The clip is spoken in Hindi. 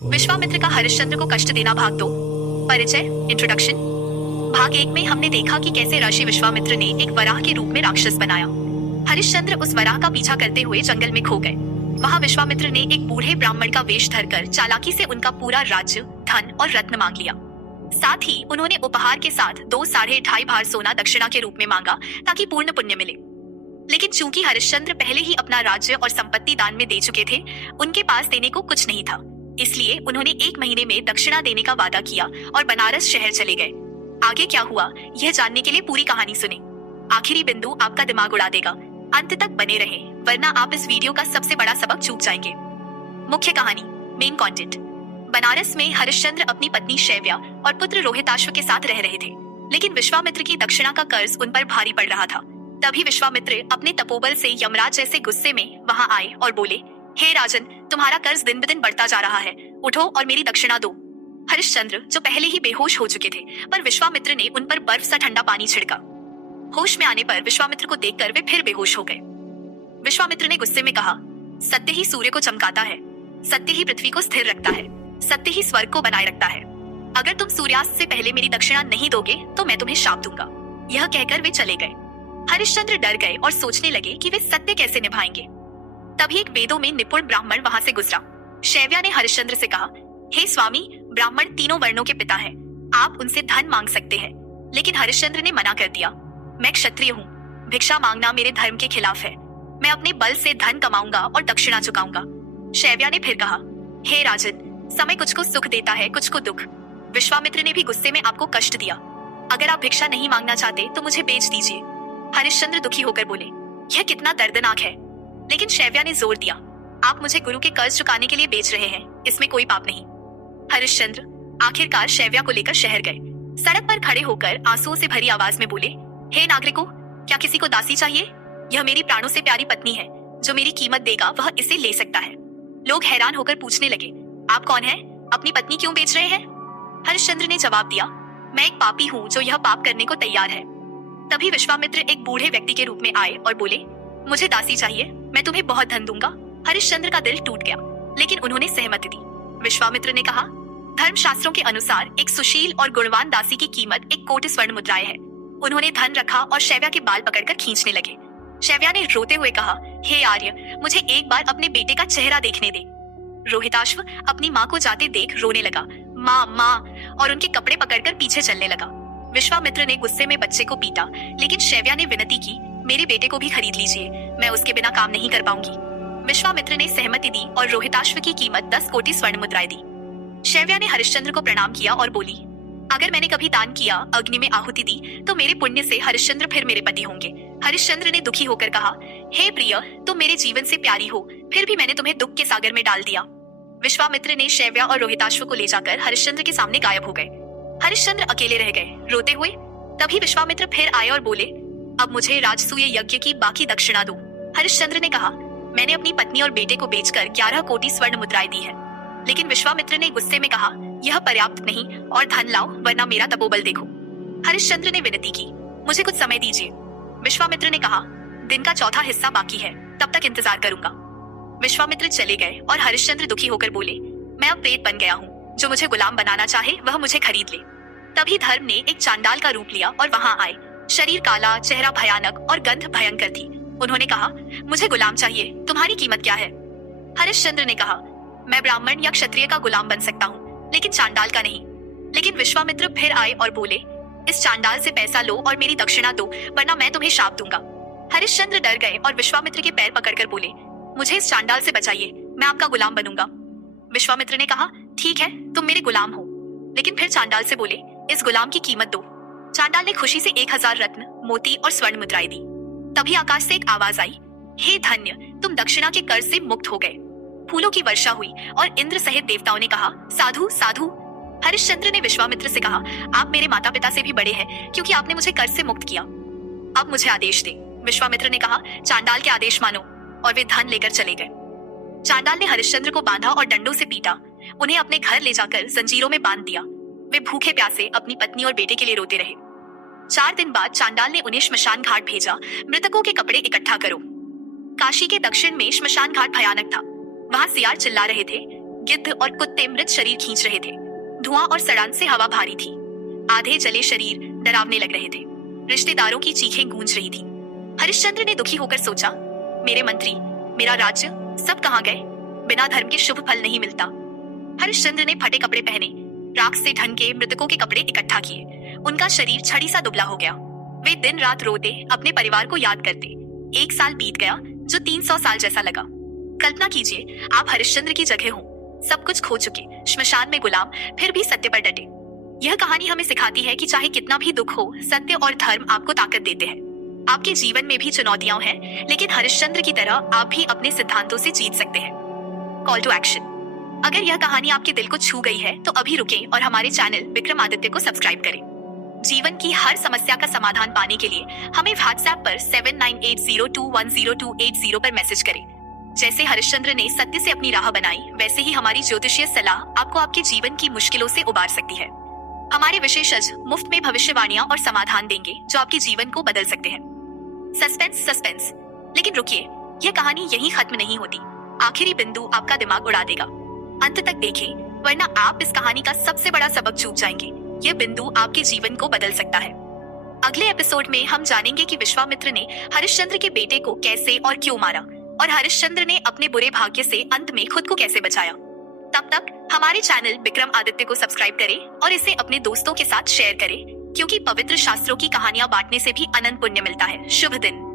विश्वामित्र का हरिश्चंद्र को कष्ट देना भाग 2। परिचय इंट्रोडक्शन। भाग 1 में हमने देखा कि कैसे ऋषि विश्वामित्र ने एक वराह के रूप में राक्षस बनाया। हरिश्चंद्र उस वराह का पीछा करते हुए जंगल में खो गए। वहां विश्वामित्र ने एक बूढ़े ब्राह्मण का वेश धरकर चालाकी से उनका पूरा राज्य, धन और रत्न मांग लिया। साथ ही उन्होंने उपहार के साथ 2.5 भार सोना दक्षिणा के रूप में मांगा ताकि पूर्ण पुण्य मिले। लेकिन चूंकि हरिश्चंद्र पहले ही अपना राज्य और संपत्ति दान में दे चुके थे, उनके पास देने को कुछ नहीं था। इसलिए उन्होंने 1 महीने में दक्षिणा देने का वादा किया और बनारस शहर चले गए। आगे क्या हुआ, यह जानने के लिए पूरी कहानी सुने। आखिरी बिंदु आपका दिमाग उड़ा देगा। अंत तक बने रहें, वरना आप इस वीडियो का सबसे बड़ा सबक चूक जाएंगे। मुख्य कहानी, मेन कंटेंट। बनारस में हरिश्चंद्र अपनी पत्नी शैव्या और पुत्र रोहिताश्व के साथ रह रहे थे, लेकिन विश्वामित्र की दक्षिणा का कर्ज उन पर भारी पड़ रहा था। तभी विश्वामित्र अपने तपोबल से यमराज जैसे गुस्से में वहां आए और बोले, हे राजन, तुम्हारा कर्ज दिन ब दिन बढ़ता जा रहा है, उठो और मेरी दक्षिणा दो। हरिश्चंद्र, जो पहले ही बेहोश हो चुके थे, पर विश्वामित्र ने उन पर बर्फ सा ठंडा पानी छिड़का। होश में आने पर विश्वामित्र को देखकर वे फिर बेहोश हो गए। विश्वामित्र ने गुस्से में कहा, सत्य ही सूर्य को चमकाता है, सत्य ही पृथ्वी को स्थिर रखता है, सत्य ही स्वर्ग को बनाए रखता है। अगर तुम सूर्यास्त से पहले मेरी दक्षिणा नहीं दोगे तो मैं तुम्हें शाप दूंगा। यह कहकर वे चले गए। हरिश्चंद्र डर गए और सोचने लगे कि वे सत्य कैसे निभाएंगे। तभी एक वेदों में निपुण ब्राह्मण वहां से गुजरा। शैव्या ने हरिश्चंद्र से कहा, हे स्वामी, ब्राह्मण तीनों वर्णों के पिता हैं, आप उनसे धन मांग सकते हैं। लेकिन हरिश्चंद्र ने मना कर दिया, मैं क्षत्रिय हूँ, भिक्षा मांगना मेरे धर्म के खिलाफ है। मैं अपने बल से धन कमाऊंगा और दक्षिणा चुकाऊंगा। शैव्या ने फिर कहा, हे राजन, समय कुछ को सुख देता है, कुछ को दुख। विश्वामित्र ने भी गुस्से में आपको कष्ट दिया। अगर आप भिक्षा नहीं मांगना चाहते तो मुझे बेच दीजिए। हरिश्चंद्र दुखी होकर बोले, यह कितना दर्दनाक है। लेकिन शैव्या ने जोर दिया, आप मुझे गुरु के कर्ज चुकाने के लिए बेच रहे हैं, इसमें कोई पाप नहीं। हरिश्चंद्र आखिरकार शैव्या को लेकर शहर गए। सड़क पर खड़े होकर आंसुओं से भरी आवाज में बोले, हे नागरिकों, क्या किसी को दासी चाहिए? यह मेरी प्राणों से प्यारी पत्नी है, जो मेरी कीमत देगा वह इसे ले सकता है। लोग हैरान होकर पूछने लगे, आप कौन हैं? अपनी पत्नी क्यों बेच रहे हैं? हरिश्चंद्र ने जवाब दिया, मैं एक पापी हूँ जो यह पाप करने को तैयार है। तभी विश्वामित्र एक बूढ़े व्यक्ति के रूप में आए और बोले, मुझे दासी चाहिए, मैं तुम्हें बहुत धन दूंगा। हरिश्चंद्र का दिल टूट गया, लेकिन उन्होंने सहमति दी। विश्वामित्र ने कहा, धर्मशास्त्रों के अनुसार एक सुशील और गुणवान दासी की कीमत 1 कोटि स्वर्ण मुद्राएं है। उन्होंने धन रखा और शैव्या के बाल पकड़कर खींचने लगे। शैव्या ने रोते हुए कहा, हे आर्य, मुझे एक बार अपने बेटे का चेहरा देखने दे। रोहिताश्व अपनी माँ को जाते देख रोने लगा, माँ माँ, और उनके कपड़े पकड़कर पीछे चलने लगा। विश्वामित्र ने गुस्से में बच्चे को पीटा, लेकिन शैव्या ने विनती की, मेरे बेटे को भी खरीद लीजिए, मैं उसके बिना काम नहीं कर पाऊंगी। विश्वामित्र ने सहमति दी और रोहिताश्व की कीमत 10 कोटि स्वर्ण मुद्राएं दी। शैव्या ने हरिश्चंद्र को प्रणाम किया और बोली, अगर मैंने कभी दान किया, अग्नि में आहुति दी, तो मेरे पुण्य से हरिश्चंद्र फिर मेरे पति होंगे। हरिश्चंद्र ने दुखी होकर कहा, हे प्रिय, तुम मेरे जीवन से प्यारी हो, फिर भी मैंने तुम्हें दुख के सागर में डाल दिया। विश्वामित्र ने शैव्या और रोहिताश्व को ले जाकर हरिश्चंद्र के सामने गायब हो गए। हरिश्चंद्र अकेले रह गए, रोते हुए। तभी विश्वामित्र फिर आए और बोले, अब मुझे राजसूय यज्ञ की बाकी दक्षिणा दो। हरिश्चंद्र ने कहा, मैंने अपनी पत्नी और बेटे को बेचकर 11 कोटि स्वर्ण मुद्राएं दी है। लेकिन विश्वामित्र ने गुस्से में कहा, यह पर्याप्त नहीं, और धन लाओ, वरना मेरा तपोबल देखो। हरिश्चंद्र ने विनती की, मुझे कुछ समय दीजिए। विश्वामित्र ने कहा, दिन का चौथा हिस्सा बाकी है, तब तक इंतजार करूंगा। विश्वामित्र चले गए और हरिश्चंद्र दुखी होकर बोले, मैं अब प्रेत बन गया हूँ, जो मुझे गुलाम बनाना चाहे वह मुझे खरीद ले। तभी धर्म ने एक चांडाल का रूप लिया और वहां आए। शरीर काला, चेहरा भयानक और गंध भयंकर थी। उन्होंने कहा, मुझे गुलाम चाहिए, तुम्हारी कीमत क्या है? हरिश्चंद्र ने कहा, मैं ब्राह्मण या क्षत्रिय का गुलाम बन सकता हूँ, लेकिन चांडाल का नहीं। लेकिन विश्वामित्र फिर आए और बोले, इस चांडाल से पैसा लो और मेरी दक्षिणा दो, वरना मैं तुम्हें शाप दूंगा। हरिश्चंद्र डर गए और विश्वामित्र के पैर पकड़कर बोले, मुझे इस चांडाल से बचाइए, मैं आपका गुलाम बनूंगा। विश्वामित्र ने कहा, ठीक है, तुम मेरे गुलाम हो। लेकिन फिर चांडाल से बोले, इस गुलाम की कीमत दो। चांडाल ने खुशी से 1000 रत्न, मोती और स्वर्ण मुद्राएं दी। तभी आकाश से एक आवाज आई, हे धन्य, तुम दक्षिणा के कर्ज से मुक्त हो गए। फूलों की वर्षा हुई और इंद्र सहित देवताओं ने कहा, साधु साधु। हरिश्चंद्र ने विश्वामित्र से कहा, आप मेरे माता पिता से भी बड़े हैं, क्योंकि आपने मुझे कर्ज से मुक्त किया। अब मुझे आदेश दे। विश्वामित्र ने कहा, चांडाल के आदेश मानो, और वे धन लेकर चले गए। चांडाल ने हरिश्चंद्र को बांधा और डंडों से पीटा। उन्हें अपने घर ले जाकर जंजीरों में बांध दिया। वे भूखे प्यासे अपनी पत्नी और बेटे के लिए रोते रहे। 4 दिन बाद चांडाल ने उन्हें श्मशान घाट भेजा, मृतकों के कपड़े इकट्ठा करो। काशी के दक्षिण में श्मशान घाट भयानक था। वहां सियार चिल्ला रहे थे, गिद्ध और कुत्ते मृत शरीर खींच रहे थे। धुआं और सड़ान से हवा भारी थी। आधे जले शरीर डरावने लग रहे थे। रिश्तेदारों की चीखें गूंज रही थी। हरिश्चंद्र ने दुखी होकर सोचा, मेरे मंत्री, मेरा राज्य, सब कहाँ गए? बिना धर्म के शुभ फल नहीं मिलता। हरिश्चंद्र ने फटे कपड़े पहने, राख से ढंके मृतकों के कपड़े इकट्ठा किए। उनका शरीर छड़ी सा दुबला हो गया। वे दिन रात रोते, अपने परिवार को याद करते। 1 साल बीत गया, जो 300 साल जैसा लगा। कल्पना कीजिए, आप हरिश्चंद्र की जगह हो, सब कुछ खो चुके, श्मशान में गुलाम, फिर भी सत्य पर डटे। यह कहानी हमें सिखाती है कि चाहे कितना भी दुख हो, सत्य और धर्म आपको ताकत देते हैं। आपके जीवन में भी चुनौतियां हैं, लेकिन हरिश्चंद्र की तरह आप भी अपने सिद्धांतों से जीत सकते हैं। Call to action. अगर यह कहानी आपके दिल को छू गई है तो अभी रुकें और हमारे चैनल विक्रमादित्य को सब्सक्राइब करें। जीवन की हर समस्या का समाधान पाने के लिए हमें व्हाट्सएप पर 7980210280 पर मैसेज करें। जैसे हरिश्चंद्र ने सत्य से अपनी राह बनाई, वैसे ही हमारी ज्योतिषीय सलाह आपको आपके जीवन की मुश्किलों से उबार सकती है। हमारे विशेषज्ञ मुफ्त में भविष्यवाणियां और समाधान देंगे जो आपके जीवन को बदल सकते हैं। सस्पेंस सस्पेंस, लेकिन रुकिए, यह कहानी यहीं खत्म नहीं होती। आखिरी बिंदु आपका दिमाग उड़ा देगा। अंत तक देखें, वरना आप इस कहानी का सबसे बड़ा सबक चूक जाएंगे। यह बिंदु आपके जीवन को बदल सकता है। अगले एपिसोड में हम जानेंगे कि विश्वामित्र ने हरिश्चंद्र के बेटे को कैसे और क्यों मारा, और हरिश्चंद्र ने अपने बुरे भाग्य से अंत में खुद को कैसे बचाया। तब तक हमारे चैनल विक्रम आदित्य को सब्सक्राइब करें और इसे अपने दोस्तों के साथ शेयर करें, क्योंकि पवित्र शास्त्रों की कहानियां बांटने से भी अनंत पुण्य मिलता है। शुभ दिन।